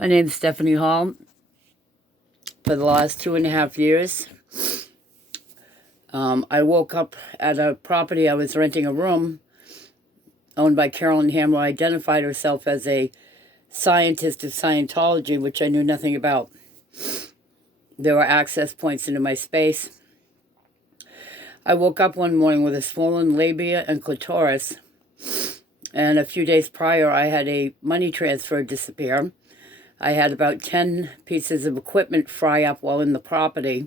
My name is Stephanie Hall. For the last 2.5 years, I woke up at a property. I was renting a room owned by Carolyn Ham, who identified herself as a scientist of Scientology, which I knew nothing about. There were access points into my space. I woke up one morning with a swollen labia and clitoris, and a few days prior, I had a money transfer disappear. I had about 10 pieces of equipment fry up while in the property.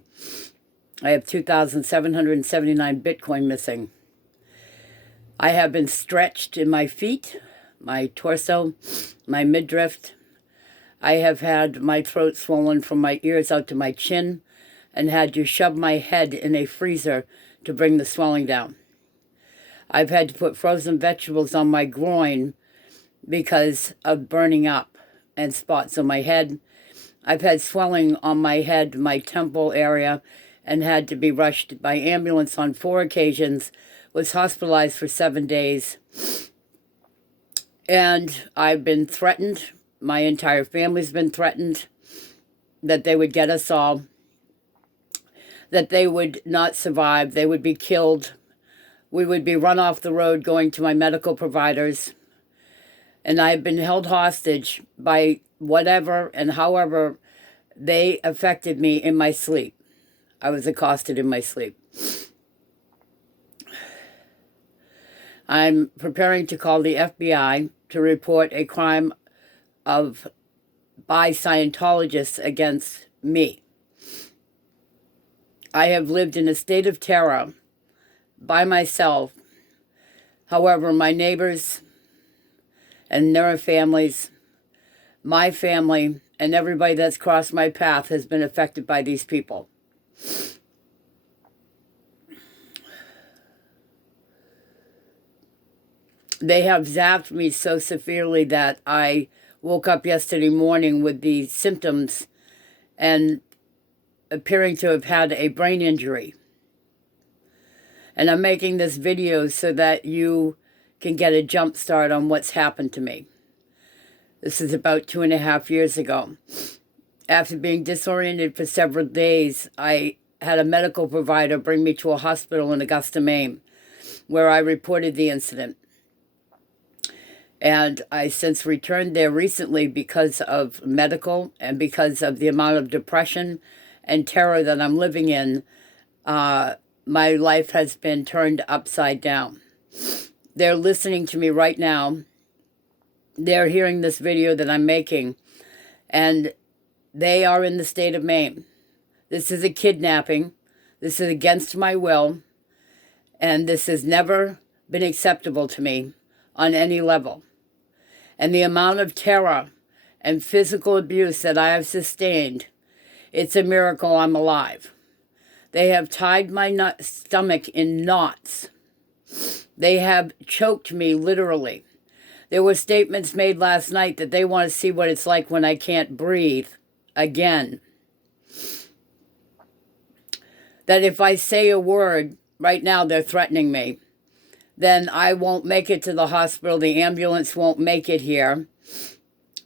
I have 2,779 Bitcoin missing. I have been stretched in my feet, my torso, my midriff. I have had my throat swollen from my ears out to my chin and had to shove my head in a freezer to bring the swelling down. I've had to put frozen vegetables on my groin because of burning up and spots on my head. I've had swelling on my head, my temple area, and had to be rushed by ambulance on 4 occasions, was hospitalized for 7 days. And I've been threatened. My entire family's been threatened that they would get us all, that they would not survive, they would be killed. We would be run off the road going to my medical providers. And I've been held hostage by whatever and however they affected me in my sleep. I was accosted in my sleep. I'm preparing to call the FBI to report a crime by Scientologists against me. I have lived in a state of terror by myself. However, my neighbors and their families, my family, and everybody that's crossed my path has been affected by these people. They have zapped me so severely that I woke up yesterday morning with the symptoms and appearing to have had a brain injury. And I'm making this video so that you can get a jump start on what's happened to me. This is about 2.5 years ago. After being disoriented for several days, I had a medical provider bring me to a hospital in Augusta, Maine, where I reported the incident. And I since returned there recently because of medical and because of the amount of depression and terror that I'm living in. My life has been turned upside down. They're listening to me right now. They're hearing this video that I'm making, and they are in the state of Maine. This is a kidnapping. This is against my will, and this has never been acceptable to me on any level. And the amount of terror and physical abuse that I have sustained, it's a miracle I'm alive. They have tied my stomach in knots. They have choked me, literally. There were statements made last night that they want to see what it's like when I can't breathe again. That if I say a word, right now they're threatening me, then I won't make it to the hospital. The ambulance won't make it here.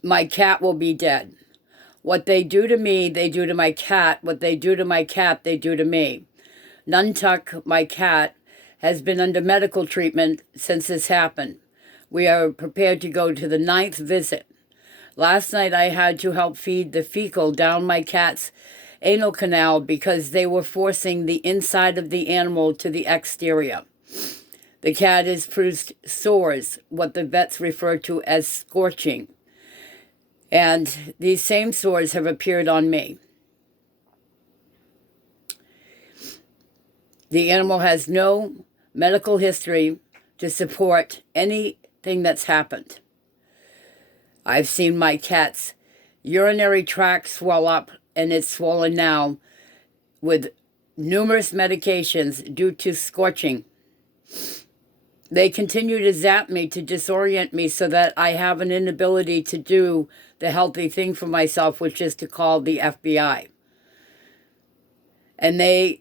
My cat will be dead. What they do to me, they do to my cat. What they do to my cat, they do to me. Nuntuck, my cat, has been under medical treatment since this happened. We are prepared to go to the 9th visit. Last night I had to help feed the fecal down my cat's anal canal because they were forcing the inside of the animal to the exterior. The cat has produced sores, what the vets refer to as scorching. And these same sores have appeared on me. The animal has no medical history to support anything that's happened. I've seen my cat's urinary tract swell up, and it's swollen now with numerous medications due to scorching. They continue to zap me to disorient me so that I have an inability to do the healthy thing for myself, which is to call the FBI. And they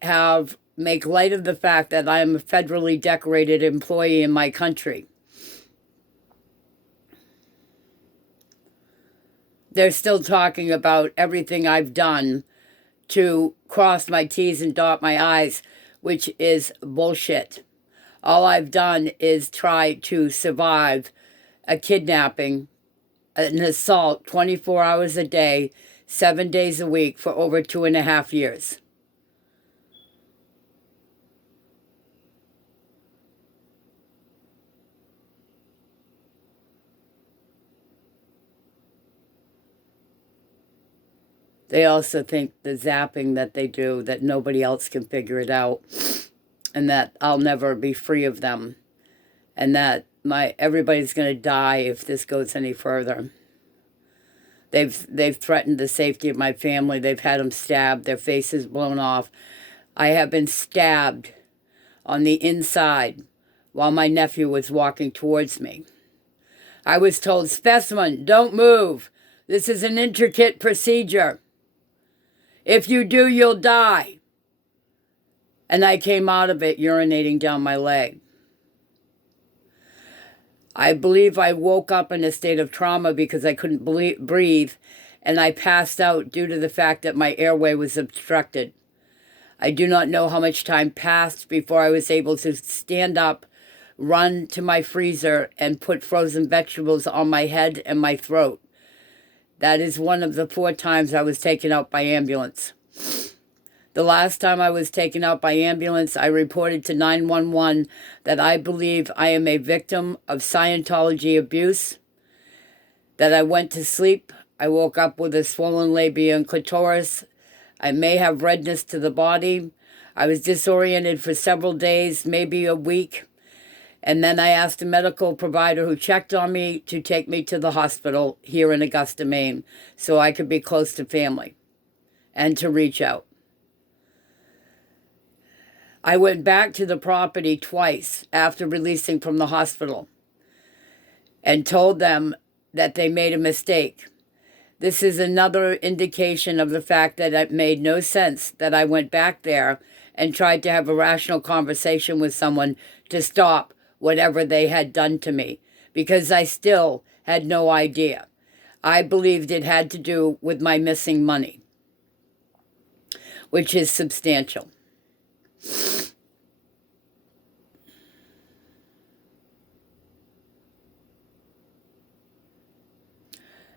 make light of the fact that I am a federally decorated employee in my country. they're still talking about everything I've done to cross my T's and dot my I's, which is bullshit. All I've done is try to survive a kidnapping, an assault 24 hours a day, 7 days a week for over 2.5 years. They also think the zapping that they do, that nobody else can figure it out, and that I'll never be free of them, and that everybody's going to die if this goes any further. They've threatened the safety of my family. They've had them stabbed, their faces blown off. I have been stabbed on the inside while my nephew was walking towards me. I was told, "Specimen, don't move. This is an intricate procedure. If you do, you'll die." And I came out of it urinating down my leg. I believe I woke up in a state of trauma because I couldn't breathe, and I passed out due to the fact that my airway was obstructed. I do not know how much time passed before I was able to stand up, run to my freezer, and put frozen vegetables on my head and my throat. That is one of the 4 times I was taken out by ambulance. The last time I was taken out by ambulance, I reported to 911 that I believe I am a victim of Scientology abuse, that I went to sleep. I woke up with a swollen labia and clitoris. I may have redness to the body. I was disoriented for several days, maybe a week. And then I asked a medical provider who checked on me to take me to the hospital here in Augusta, Maine, so I could be close to family and to reach out. I went back to the property twice after releasing from the hospital and told them that they made a mistake. This is another indication of the fact that it made no sense that I went back there and tried to have a rational conversation with someone to stop whatever they had done to me, because I still had no idea. I believed it had to do with my missing money, which is substantial.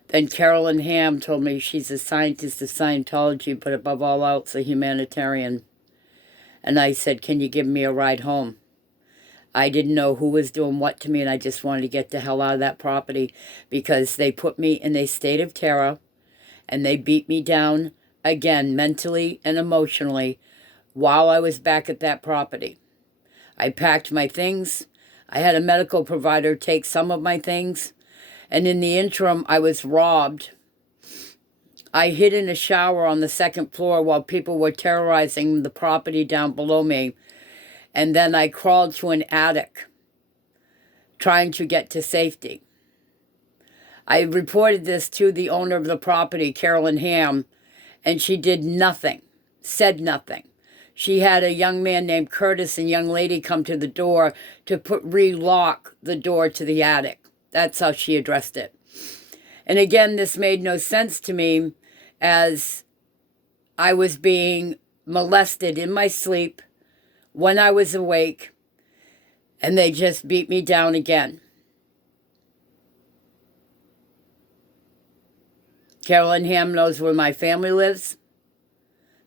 Then Carolyn Ham told me she's a scientist of Scientology, but above all else, a humanitarian. And I said, "Can you give me a ride home?" I didn't know who was doing what to me, and I just wanted to get the hell out of that property because they put me in a state of terror, and they beat me down again, mentally and emotionally, while I was back at that property. I packed my things. I had a medical provider take some of my things. And in the interim, I was robbed. I hid in a shower on the 2nd floor while people were terrorizing the property down below me. And then I crawled to an attic, trying to get to safety. I reported this to the owner of the property, Carolyn Ham, and she did nothing, said nothing. She had a young man named Curtis and young lady come to the door to relock the door to the attic. That's how she addressed it. And again, this made no sense to me, as I was being molested in my sleep when I was awake, and they just beat me down again. Carolyn Ham knows where my family lives.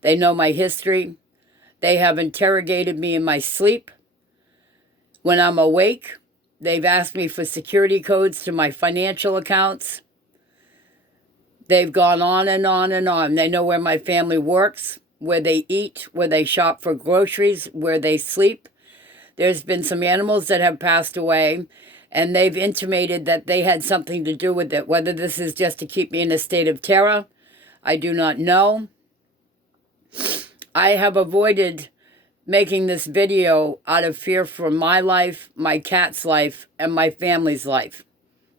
They know my history. They have interrogated me in my sleep. When I'm awake, they've asked me for security codes to my financial accounts. They've gone on and on and on. They know where my family works, where they eat, where they shop for groceries, where they sleep. There's been some animals that have passed away, and they've intimated that they had something to do with it. Whether this is just to keep me in a state of terror, I do not know. I have avoided making this video out of fear for my life, my cat's life, and my family's life.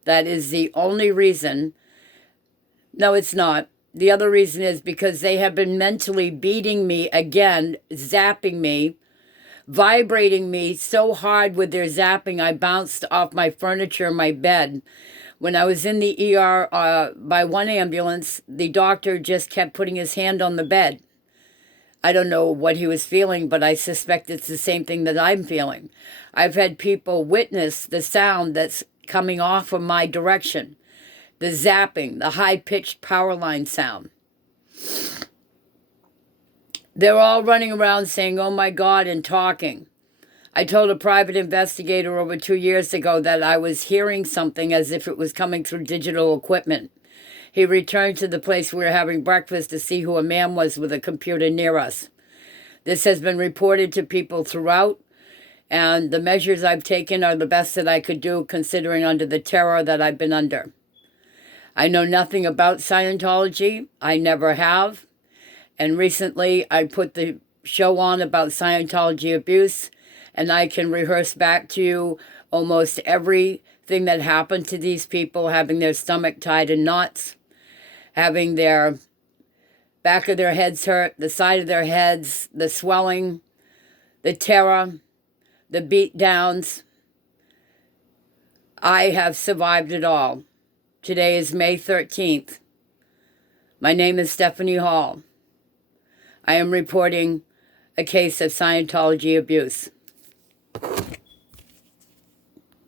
That is the only reason. No, it's not. The other reason is because they have been mentally beating me again, zapping me, vibrating me so hard with their zapping, I bounced off my furniture in my bed. When I was in the ER by one ambulance, the doctor just kept putting his hand on the bed. I don't know what he was feeling, but I suspect it's the same thing that I'm feeling. I've had people witness the sound that's coming off from my direction, the zapping, the high-pitched power line sound. They're all running around saying, "Oh my God," and talking. I told a private investigator over 2 years ago that I was hearing something as if it was coming through digital equipment. He returned to the place we were having breakfast to see who a man was with a computer near us. This has been reported to people throughout, and the measures I've taken are the best that I could do considering under the terror that I've been under. I know nothing about Scientology. I never have. And recently I put the show on about Scientology abuse, and I can rehearse back to you almost everything that happened to these people, having their stomach tied in knots, having their back of their heads hurt, the side of their heads, the swelling, the terror, the beat downs. I have survived it all. Today is May 13th. My name is Stephanie Hall. I am reporting a case of Scientology abuse.